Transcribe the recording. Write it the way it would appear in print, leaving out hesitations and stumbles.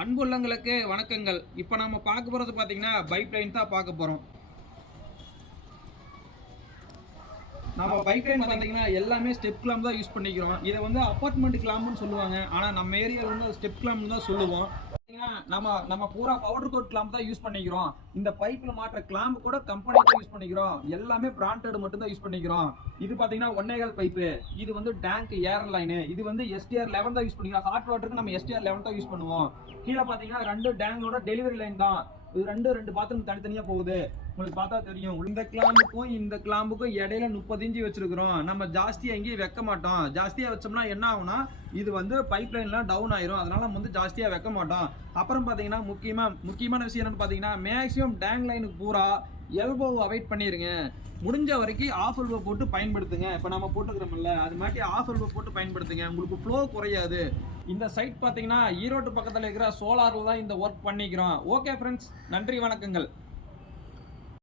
அன்புள்ளங்களுக்கு வணக்கங்கள். இப்போ நம்ம பார்க்க போகிறது பார்த்தீங்கன்னா பைப்லைன் தான் பார்க்க போகிறோம். நம்ம பைப்லைன் பார்த்தீங்கன்னா எல்லாமே ஸ்டெப் கிளாம்ப் தான் யூஸ் பண்ணிக்கிறோம். இதை வந்து அப்பார்ட்மெண்ட் கிளாம்ப்னு சொல்லுவாங்க. ஆனால் நம்ம ஏரியாவில் வந்து ஸ்டெப் கிளாம்ப் தான் சொல்லுவோம். நம்ம பூரா பவுடர் கோட் கிளாம்ப் தான் யூஸ் பண்ணிக்கிறோம். இந்த பைப்ல மாற்ற கிளாம்ப் கூட கம்பெனி தான் யூஸ் பண்ணிக்கிறோம். எல்லாமே பிராண்டட் மட்டும் தான் யூஸ் பண்ணிக்கிறோம். இது பார்த்தீங்கன்னா 1.25 பைப்பு. இது வந்து டேங்க் ஏர் லைனு. இது வந்து STR 11 தான் யூஸ் பண்ணிக்கிறோம். ஹாட் வாட்டருக்கு நம்ம STR 11 தான் யூஸ் பண்ணுவோம். கீழே பார்த்தீங்கன்னா 2 டேங்கோட டெலிவரி லைன் தான். இது ரெண்டு பாத்ரூம் தனித்தனியா போகுது. உங்களுக்கு பார்த்தா தெரியும். இந்த கிளாம்புக்கும் இடையில 30 இன்ச்சு வச்சிருக்கிறோம். நம்ம ஜாஸ்தியா எங்கேயும் வைக்க மாட்டோம். ஜாஸ்தியா வச்சோம்னா என்ன ஆகும்னா இது வந்து பைப் லைன்லாம் டவுன் ஆயிரும். அதனால நம்ம வந்து ஜாஸ்தியா வைக்க மாட்டோம். அப்புறம் பார்த்தீங்கன்னா முக்கியமான விஷயம் என்னன்னு பார்த்தீங்கன்னா மேக்ஸிமம் டேங்க் லைனுக்கு பூரா எல்போவை அவாய்ட் பண்ணிருங்க. முடிஞ்ச வரைக்கும் ஆஃப் எல்போ போட்டு பயன்படுத்துங்க. இப்போ நம்ம போட்டுக்கிறோம்ல அது மாதிரி ஆஃப் எல்போ போட்டு பயன்படுத்துங்க. உங்களுக்கு ஃப்ளோ குறையாது. இந்த சைட் பார்த்தீங்கன்னா ஈரோடு பக்கத்தில் இருக்கிற சோலாரில் தான் இந்த ஒர்க் பண்ணிக்கிறோம். ஓகே ஃப்ரெண்ட்ஸ், நன்றி வணக்கங்கள்.